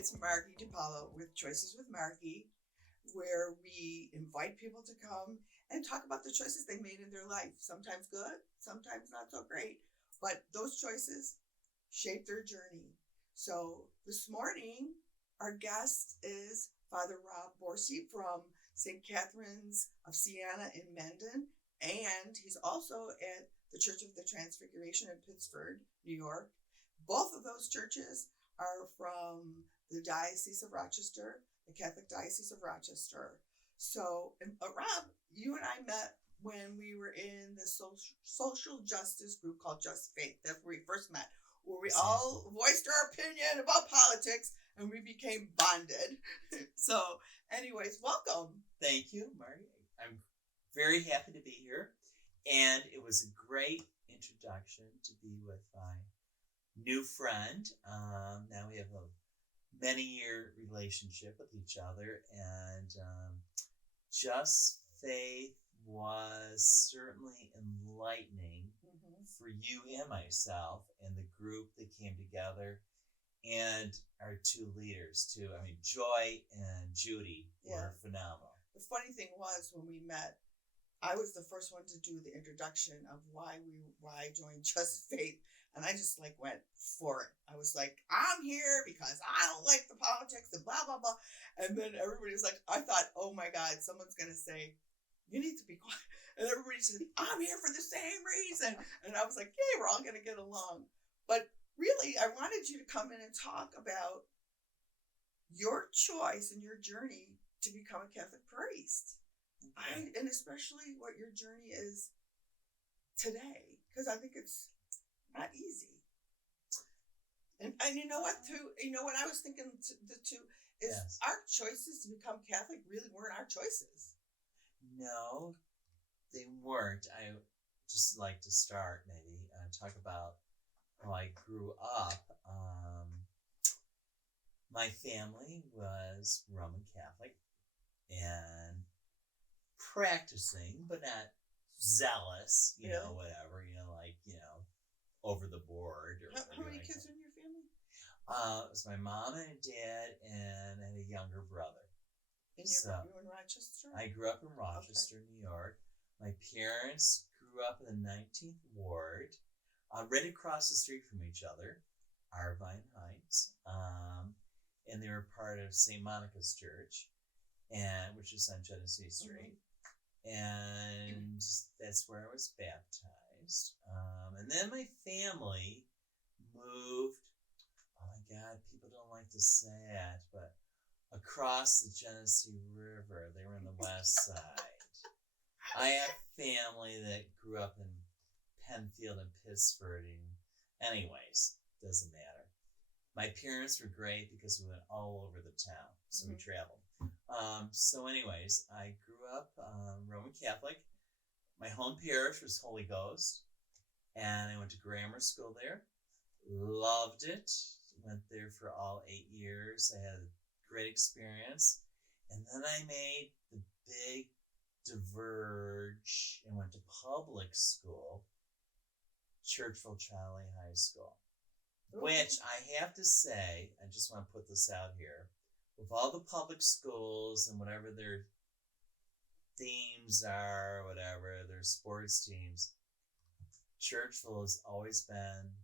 it's Margie DiPaolo with Choices with Margie, where we invite people to come and talk about the choices they made in their life. Sometimes good, sometimes not so great, but those choices shape their journey. So this morning, our guest is Father Rob Bourcy from St. Catherine's of Siena in Mendon, and he's also at the Church of the Transfiguration in Pittsford, New York. Both of those churches are from the Diocese of Rochester, the Catholic Diocese of Rochester. So, Rob, you and I met when we were in the social justice group called Just Faith. That's where we first met, where we all voiced our opinion about politics and we became bonded. So, anyways, welcome. Thank you, Margie. I'm very happy to be here. And it was a great introduction to be with my new friend. Now we have a many-year relationship with each other, and Just Faith was certainly enlightening for you and myself and the group that came together, and our two leaders too. I mean, Joy and Judy were phenomenal. The funny thing was, when we met, I was the first one to do the introduction of why I joined Just Faith, and I just went for it. I was like, I'm here because I don't like the politics and blah blah blah. And then everybody was like, I thought, oh my God, someone's gonna say, you need to be quiet. And everybody said, I'm here for the same reason. And I was like, yay, we're all gonna get along. But really, I wanted you to come in and talk about your choice and your journey to become a Catholic priest. Okay. And especially what your journey is today, because I think it's not easy. And you know what, too? You know what I was thinking, the two, is our choices to become Catholic really weren't our choices. No, they weren't. I just like to start maybe and talk about how I grew up. My family was Roman Catholic and practicing, but not zealous, whatever, over the board. Or how many kids are in your family? It was my mom and dad, and I had a younger brother. And you were in Rochester? I grew up in Rochester, New York. My parents grew up in the 19th Ward, right across the street from each other, Irvine Heights, and they were part of St. Monica's Church, which is on Genesee Street. And that's where I was baptized. And then my family moved, oh my God, people don't like to say it, but across the Genesee River. They were on the west side. I have family that grew up in Penfield and Pittsford. Anyways, doesn't matter. My parents were great because we went all over the town, so we traveled. So anyways, I grew up Roman Catholic. My home parish was Holy Ghost, and I went to grammar school there. Loved it. Went there for all 8 years. I had a great experience. And then I made the big diverge and went to public school, Churchville Charlie High School, which I have to say, I just want to put this out here, with all the public schools and whatever their themes are, whatever, their sports teams, Churchville has always been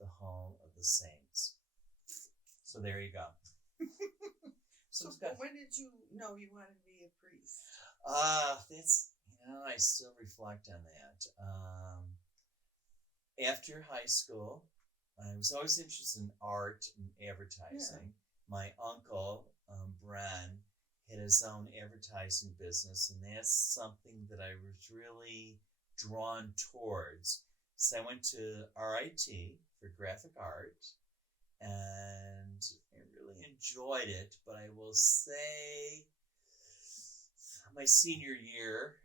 the home of the Saints. So there you go. So when did you know you wanted to be a priest? That's, I still reflect on that. After high school, I was always interested in art and advertising. Yeah. My uncle, Bren, had his own advertising business, and that's something that I was really drawn towards. So I went to RIT for graphic art, and I really enjoyed it, but I will say my senior year,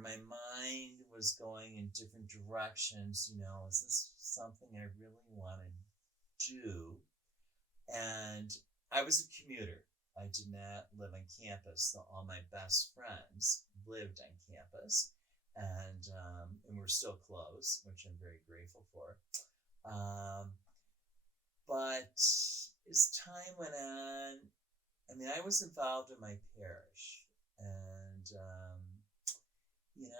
my mind was going in different directions. Is this something I really want to do? And I was a commuter. I did not live on campus, so all my best friends lived on campus, and we're still close, which I'm very grateful for. But as time went on, I mean, I was involved in my parish, and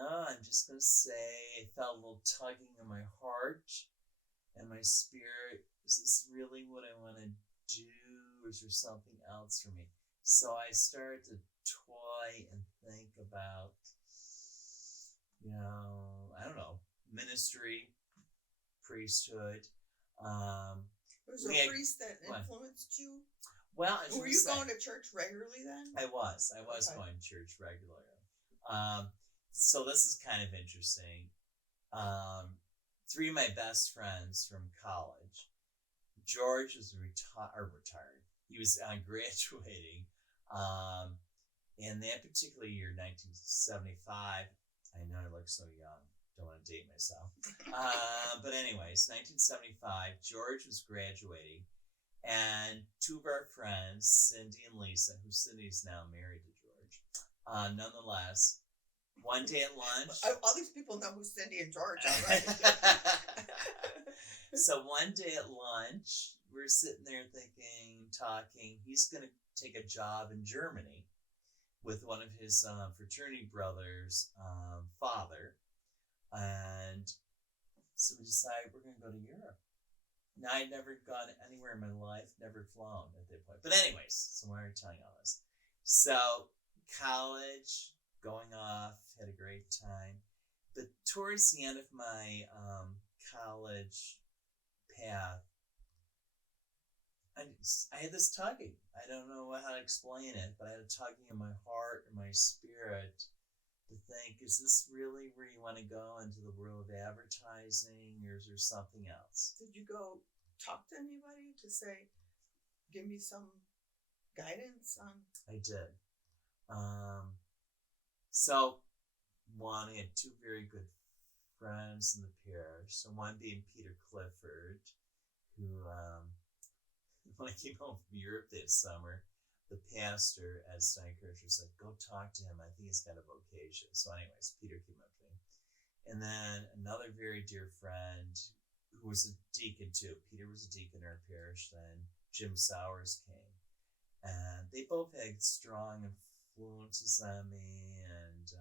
I'm just gonna say I felt a little tugging in my heart and my spirit. Is this really what I want to do, or is there something else for me? So I started to toy and think about, I don't know, ministry, priesthood. Was there a priest that influenced you? Well, were you going to church regularly then? I was okay. Going to church regularly. So this is kind of interesting. 3 of my best friends from college. George was retired. He was graduating. In that particular year, 1975. I know I look so young. Don't want to date myself. But anyways, 1975, George was graduating. And 2 of our friends, Cindy and Lisa, who Cindy's now married to George, nonetheless, one day at lunch. All these people know who Cindy and George are, right? So one day at lunch, we're sitting there thinking, talking. He's going to take a job in Germany with one of his fraternity brothers' father. And so we decided we're going to go to Europe. Now, I'd never gone anywhere in my life, never flown at that point. But anyways, so why are you telling all this? So, college, going off, had a great time. But towards the end of my college path, I had this tugging. I don't know how to explain it, but I had a tugging in my heart and my spirit to think, is this really where you want to go into the world of advertising, or is there something else? Did you go talk to anybody to say, give me some guidance on? I did. So one, I had 2 very good friends in the parish. So one being Peter Clifford, who, when I came home from Europe that summer, the pastor at Steinkircher said, go talk to him. I think he's got a vocation. So anyways, Peter came up to me. And then another very dear friend who was a deacon too. Peter was a deacon in our parish then. Jim Sowers came. And they both had strong influences on me, and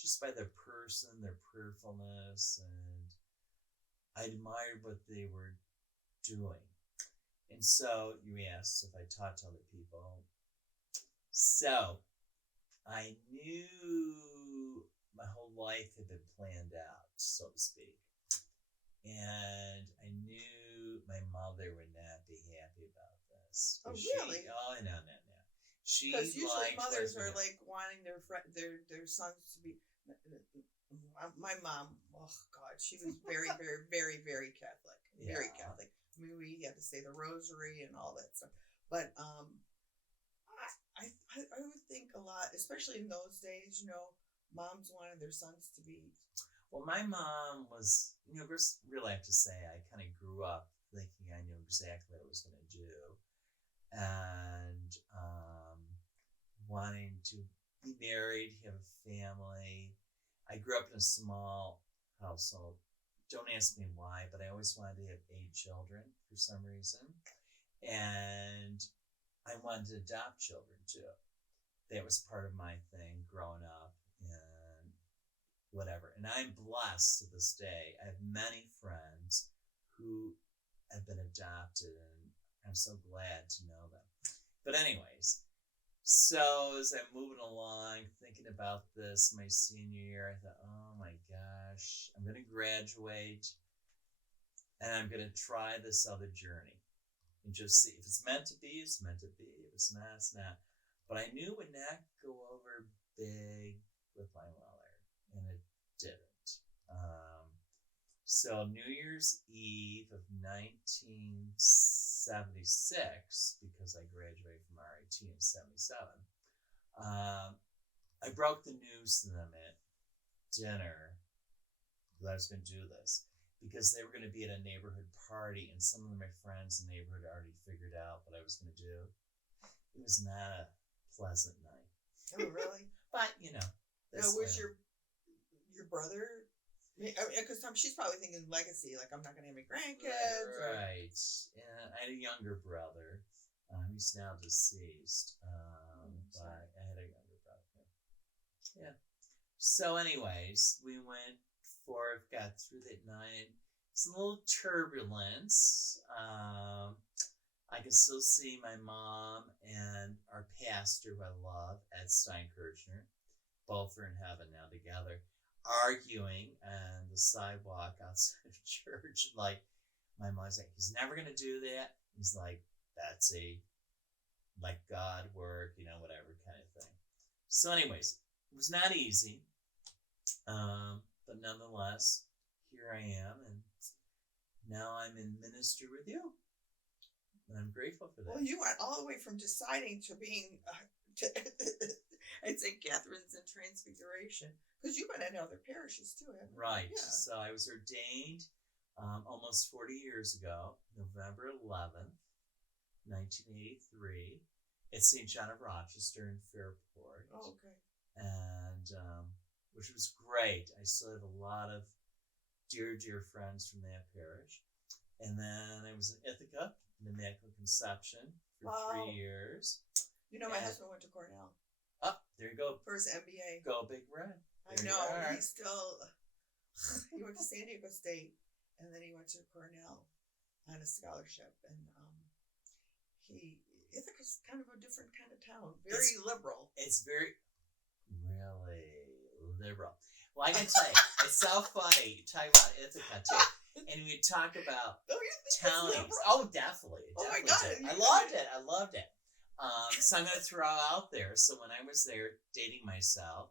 just by their person, their prayerfulness, and I admired what they were doing. And so you asked if I taught to other people. So I knew my whole life had been planned out, so to speak. And I knew my mother would not be happy about this. Oh, really? No. Because usually mothers are like wanting their sons to be. My mom, oh God, she was very, very, very, very Catholic. Very Catholic. I mean, we had to say the rosary and all that stuff. But I would think a lot, especially in those days, moms wanted their sons to be. Well, my mom was, really I have to say, I kind of grew up thinking I knew exactly what I was going to do. And wanting to be married, have a family. I grew up in a small household. Don't ask me why, but I always wanted to have 8 children for some reason. And I wanted to adopt children too. That was part of my thing growing up and whatever. And I'm blessed to this day. I have many friends who have been adopted, and I'm so glad to know them. But anyways, so as I'm moving along, thinking about this my senior year, I thought, oh my gosh, I'm going to graduate and I'm going to try this other journey and just see if it's meant to be, it's meant to be. If it's not, it's not. But I knew it would not go over big with my mother, and it didn't. So New Year's Eve of 1976, because I graduated from RIT in 77, I broke the news to them at dinner that I was going to do this, because they were going to be at a neighborhood party, and some of my friends in the neighborhood already figured out what I was going to do. It was not a pleasant night. Oh, really? But, Now, was your brother Because she's probably thinking legacy, like I'm not going to have any grandkids. Right. Yeah, I had a younger brother. He's now deceased. But I had a younger brother. Yeah. So, anyways, we went forth, got through that night. It's a little turbulence. I can still see my mom and our pastor, who I love, Ed Steinkirchner. Both are in heaven now together, arguing on the sidewalk outside of church. Like, my mom's like, he's never going to do that. He's like, Betsy, let God work, whatever kind of thing. So, anyways, it was not easy. But nonetheless, here I am, and now I'm in ministry with you. And I'm grateful for that. Well, you went all the way from deciding to being at St. Catherine's and Transfiguration, because you've been in other parishes too, haven't you? Right. Yeah. So I was ordained almost 40 years ago, November 11th, 1983, at St. John of Rochester in Fairport. Oh, okay. And which was great. I still have a lot of dear friends from that parish. And then I was in Ithaca, in Immaculate Conception, for 3 years. My husband went to Cornell. Oh, there you go. For his MBA. Go Big Red. I know. He went to San Diego State, and then he went to Cornell on a scholarship. And Ithaca's kind of a different kind of town. Very liberal. It's very, really liberal. Well, I can tell you, it's so funny. You talk about Ithaca, too. And we talk about townies. Oh, definitely. Oh, my God. I loved it. So I'm going to throw out there. So when I was there dating myself,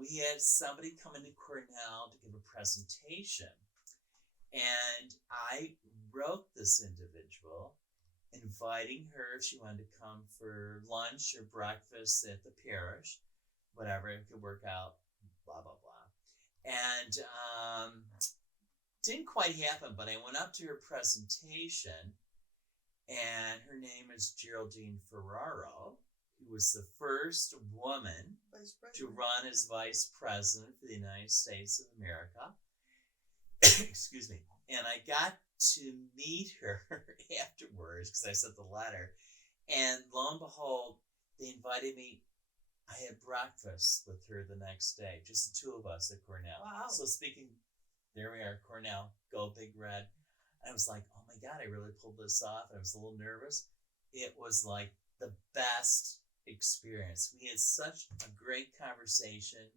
we had somebody come into Cornell to give a presentation. And I wrote this individual, inviting her if she wanted to come for lunch or breakfast at the parish, whatever, it could work out, blah, blah, blah. And didn't quite happen, but I went up to her presentation, and her name is Geraldine Ferraro, who was the first woman to run as vice president for the United States of America. Excuse me. And I got to meet her afterwards because I sent the letter. And lo and behold, they invited me. I had breakfast with her the next day, just the two of us at Cornell. Wow. So there we are, Cornell, go Big Red. And I was like, oh my God, I really pulled this off. And I was a little nervous. It was like the best experience. We had such a great conversation.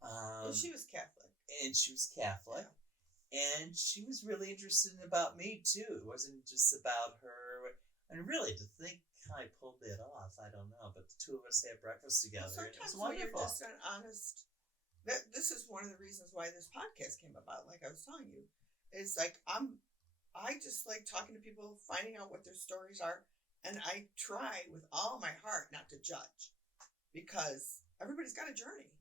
And she was Catholic. And she was Catholic. Yeah. And she was really interested about me, too. It wasn't just about her. And really, to think how I pulled that off, I don't know. But the two of us had breakfast together. Well, sometimes it was wonderful. When you're just an honest... This is one of the reasons why this podcast came about, like I was telling you. Is like, I just like talking to people, finding out what their stories are. And I try with all my heart not to judge. Because everybody's got a journey.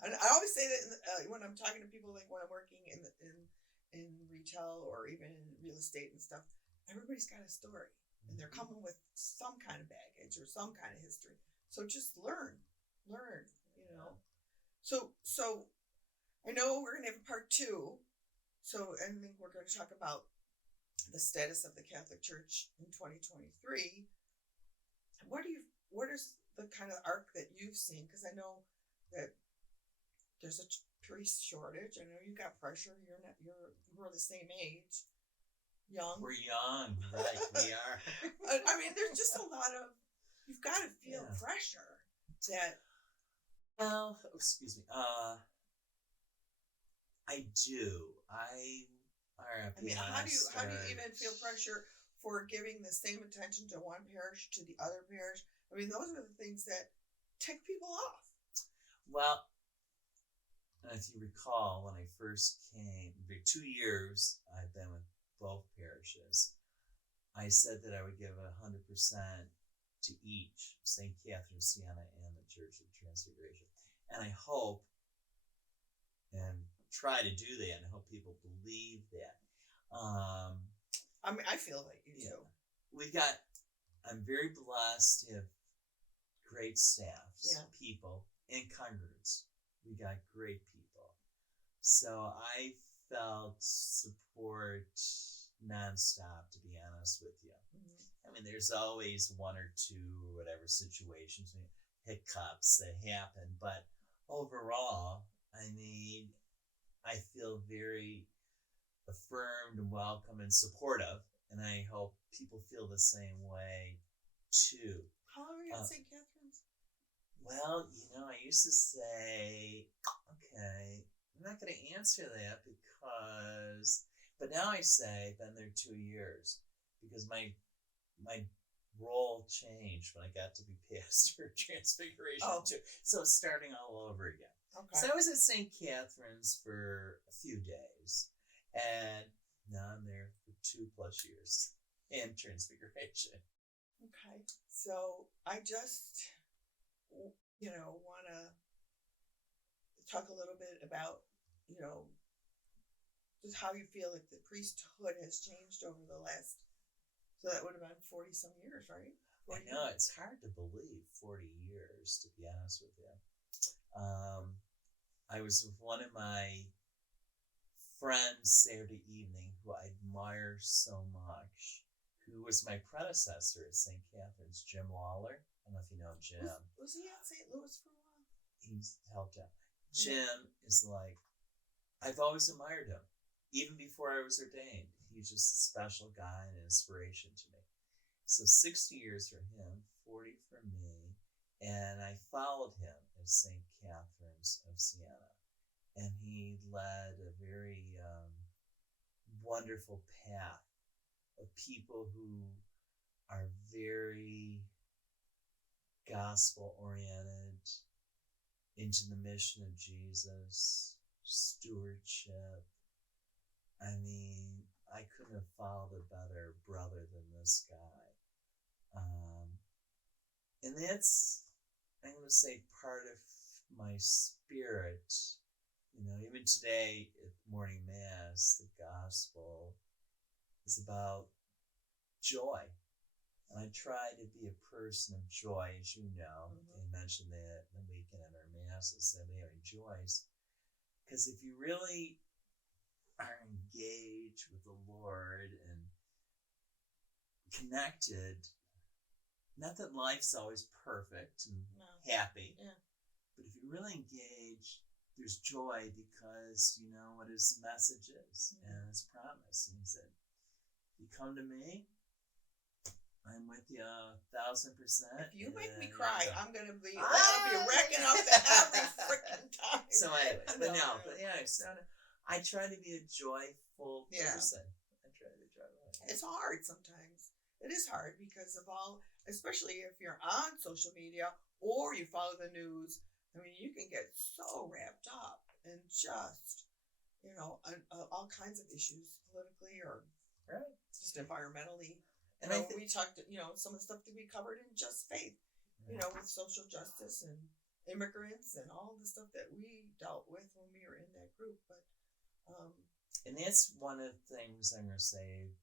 And I always say that when I'm talking to people, like when I'm working in retail or even in real estate and stuff, everybody's got a story. And they're coming with some kind of baggage or some kind of history. So just learn, So I know we're going to have a part 2. So I think we're going to talk about the status of the Catholic Church in 2023. What is the kind of arc that you've seen? Because I know that there's a priest shortage. I know you got pressure. We're the same age. Young. We're young, right? We are. I mean, there's just a lot of. You've got to feel pressure that. Well, excuse me. I do. I mean, how do you even feel pressure for giving the same attention to one parish to the other parish? I mean, those are the things that tick people off. Well, if you recall, when I first came, for 2 years, I've been with both parishes. I said that I would give 100% to each, St. Catherine, Siena, and the Church of Transfiguration. And I hope and try to do that, and I hope people believe that. I mean, I feel like you do. I'm very blessed to have great staffs, people, and congregants. We got great people. So I felt support nonstop, to be honest with you. Mm-hmm. I mean, there's always one or two or whatever situations, hiccups that happen, but overall, I mean, I feel very affirmed and welcome and supportive, and I hope people feel the same way too. How long were you at St. Catherine's? Well, I used to say, okay, I'm not going to answer that but now I say I've been there 2 years because my role changed when I got to be pastor of Transfiguration too. So it's starting all over again. Okay. So I was at St. Catherine's for a few days, and now I'm there for 2+ years in Transfiguration. Okay. So I just, want to talk a little bit about, just how you feel like the priesthood has changed over the last, so that would have been 40 some years, right? I know, it's hard to believe 40 years, to be honest with you. I was with one of my friends Saturday evening who I admire so much, who was my predecessor at St. Catherine's, Jim Lawler. I don't know if you know Jim. Was he at St. Louis for a while? He's helped out. Jim is like, I've always admired him, even before I was ordained. He's just a special guy and an inspiration to me. So 60 years for him, 40 for me, and I followed him at St. Catherine's of Siena. And he led a very wonderful path of people who are very gospel-oriented, into the mission of Jesus, stewardship. I mean, I couldn't have followed a better brother than this guy. And that's, I'm going to say, part of my spirit. Even today at morning mass, the gospel is about joy. And I try to be a person of joy, as you know. Mm-hmm. They mentioned that in the weekend at our masses, that we rejoice. Because if you really are engaged with the Lord and connected, not that life's always perfect and happy, but if you're really engaged, there's joy because you know what his message is and his promise. And he said, you come to me, I'm with you 1,000%. If you make me cry, I'm gonna be wrecking up every freaking time. So anyways, I try to be a joyful person. I try to be joyful. It's hard sometimes. It is hard because of all, especially if you're on social media or you follow the news. I mean, you can get so wrapped up in just, all kinds of issues politically or just environmentally. And we talked, some of the stuff that we covered in Just Faith, with social justice and immigrants and all the stuff that we dealt with when we were in that group. But and that's one of the things I'm going to say,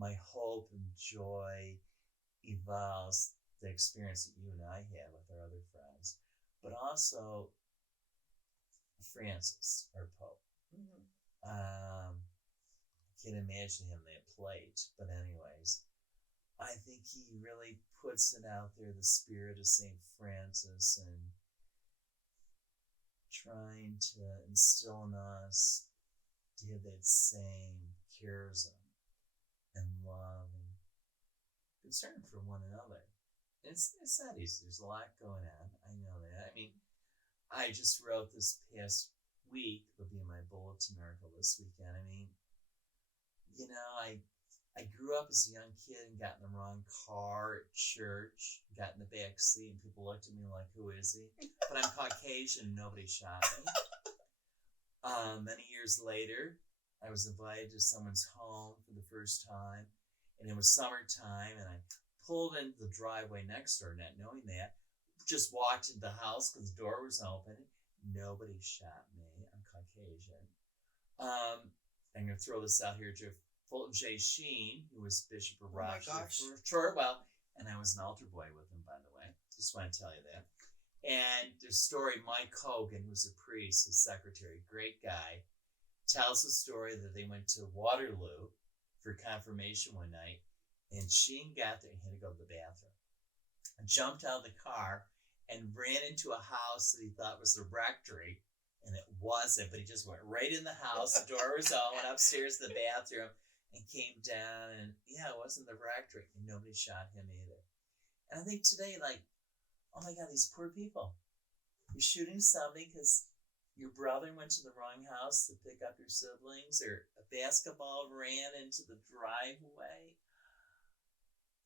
my hope and joy evolves the experience that you and I had with our other friends, but also Francis, our Pope. Mm-hmm. Can't imagine him that plate, but anyways, I think he really puts it out there, the spirit of St. Francis, and trying to instill in us to have that same charism and love and concern for one another. It's not easy. There's a lot going on. I know that. I mean, I just wrote this past week, it'll be in my bulletin article this weekend. I mean, I grew up as a young kid and got in the wrong car at church, got in the back seat, and people looked at me like, who is he? But I'm Caucasian, nobody shot me. Many years later, I was invited to someone's home for the first time, and it was summertime, and I pulled into the driveway next door, not knowing that, just walked into the house because the door was open. Nobody shot me. I'm Caucasian. I'm going to throw this out here, Jeff. Fulton J. Sheen, who was Bishop of Rochester for short while, and I was an altar boy with him, by the way. Just want to tell you that. And there's a story, Mike Hogan, who's a priest, his secretary, great guy. tells the story that they went to Waterloo for confirmation one night, and Sheen got there and had to go to the bathroom. Jumped out of the car and ran into a house that he thought was the rectory, and it wasn't, but he just went right in the house. The door was on, went upstairs to the bathroom, and came down, and it wasn't the rectory, and nobody shot him either. And I think today, like, oh my God, these poor people. You're shooting somebody because your brother went to the wrong house to pick up your siblings, or a basketball ran into the driveway.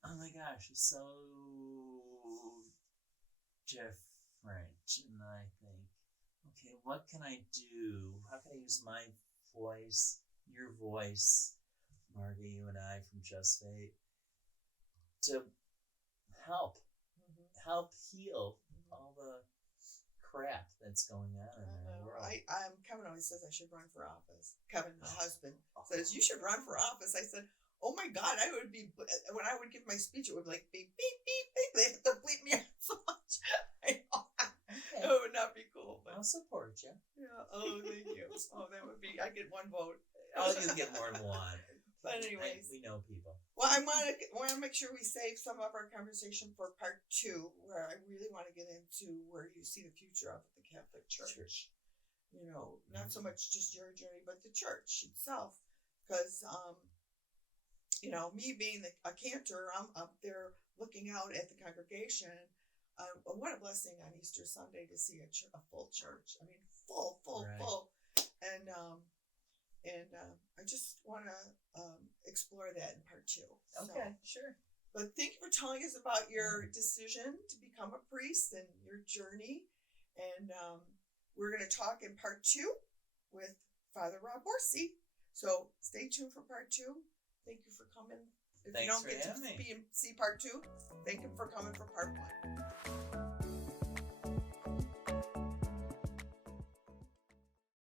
Oh my gosh, it's so different. And I think, okay, what can I do? How can I use my voice, your voice, Margie, you and I from Just Fate, to help heal all the crap that's going on in our world. Kevin always says I should run for office. Kevin, my husband, says you should run for office. I said, oh my God, I would be, when I would give my speech, it would be like beep, beep, beep, beep. They have to bleep me out so much. I know. Okay. It would not be cool. But I'll support you. Yeah. Oh, thank you. Oh, that would be, I get one vote. Oh, you get more than one. But anyways. We know people. Well, I want to make sure we save some of our conversation for part 2, where I really want to get into where you see the future of the Catholic Church. You know, not so much just your journey, but the church itself. Because, you know, me being a cantor, I'm up there looking out at the congregation. What a blessing on Easter Sunday to see a full church. I mean, full. And I just want to explore that in part 2. Okay, sure. But thank you for telling us about your decision to become a priest and your journey. And we're going to talk in part 2 with Father Rob Bourcy. So stay tuned for part 2. Thank you for coming. If Thanks you don't for get to having me. see part 2, thank you for coming for part 1.